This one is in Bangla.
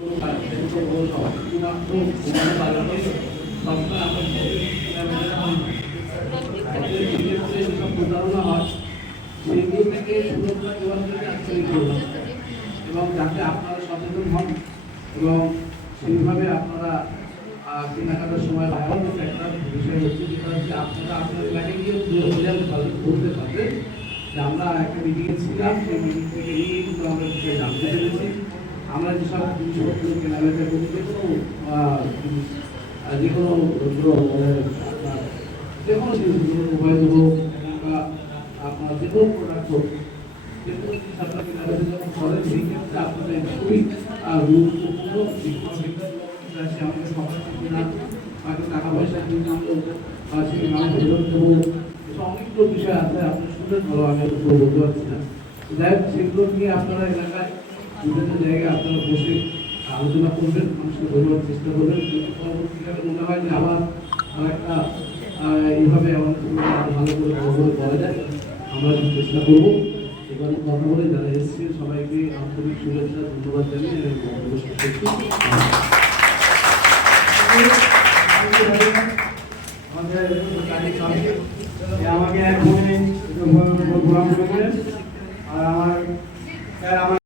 এবং যাতে আপনারা সচেতন হন এবং সেইভাবে আপনারা কেনাকাটার সময় একটা বিষয় হচ্ছে যেটা হচ্ছে আপনারা আপনার এলাকায় গিয়ে বলতে পারবেন যে আমরা একটা মিটিংয়ে ছিলাম, সেই মিটিং থেকে নিয়ে কিন্তু আমরা বিষয় জানতে পেরেছি। আমরা যেসব জিনিসপত্র কেনাবেচা করি যে কোনো জিনিস মোবাইল হোক বা আপনার যে কোনো প্রোডাক্ট হোক, যে কোনো জিনিস আপনার কেনাবেচা যখন করেন সেই ক্ষেত্রে আপনাদের খুবই গুরুত্বপূর্ণ আমাদের সময় কিনা বাকি টাকা পয়সা কিনা সেই মানুষ দেবো, অনেকগুলো বিষয় আছে আপনি শুনবেন ভালো, আমি বলতে পারছি না। যাই হোক, সেগুলো নিয়ে আপনারা এলাকায় বিভিন্ন জায়গায় আপনারা বসে আলোচনা করবেন, মানুষকে বোঝানোর চেষ্টা করবেন। পরবর্তীকালে মনে হয় যে আবার একটা এইভাবে আমাদের আরো ভালো করে করা যায়, আমরা চেষ্টা করবো। এবার কথা বলে যারা এসেছে সবাইকে আন্তরিক শুভেচ্ছা ধন্যবাদ জানিয়ে আমাকে এক মনে আর আমার